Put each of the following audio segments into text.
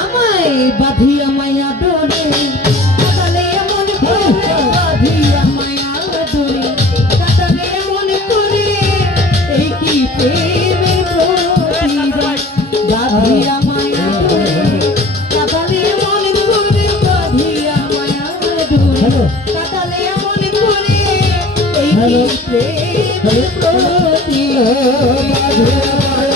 আমায় বাঁধিয়া মায়া ডোরে কাটালে এমন করে বাঁধিয়া মায়া ডোরে কাটালে এমন করে এই কি প্রেমের বাঁধিয়া মায়া ডোরে কাটালে এমন করে বাঁধিয়া মায়া ডোরে কাটালে এমন করে এই কি প্রেমের প্রতি বাঁধিয়া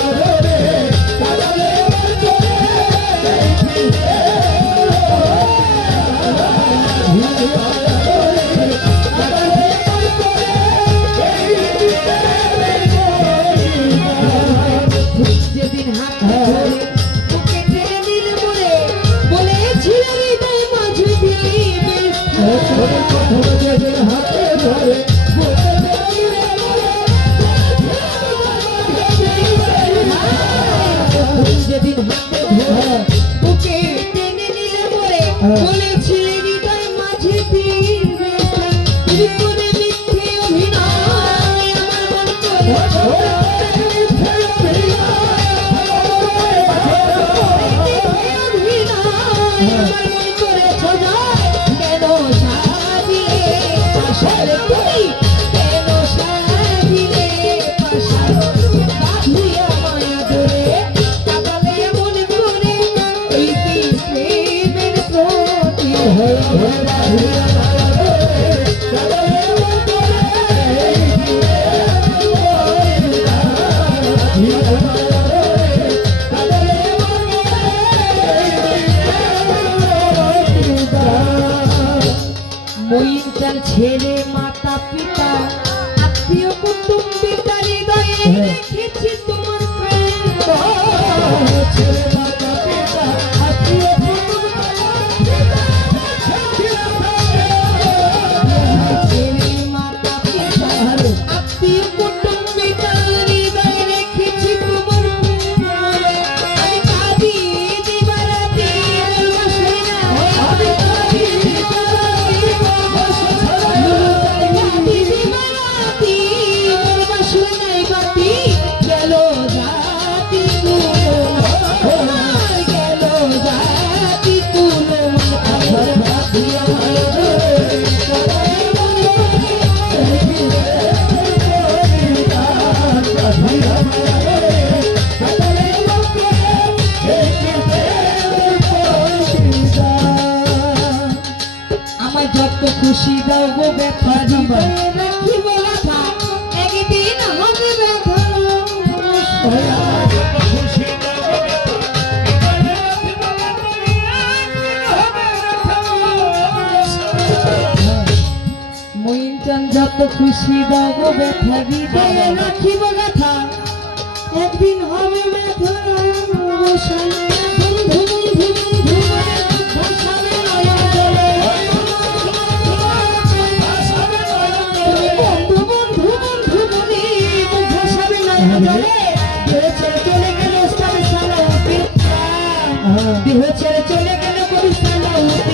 Oh, বইটার ছেলে মাতা পিতা আত্মীয় কুটুম্বিতা হৃদয়ে হ্যাঁ। রেখেছি। যত খুশি দাগ ব্যথা হৃদয়ে রাখিব কথা একদিন হবে ব্যথা অবসানে চলে গেল করিস না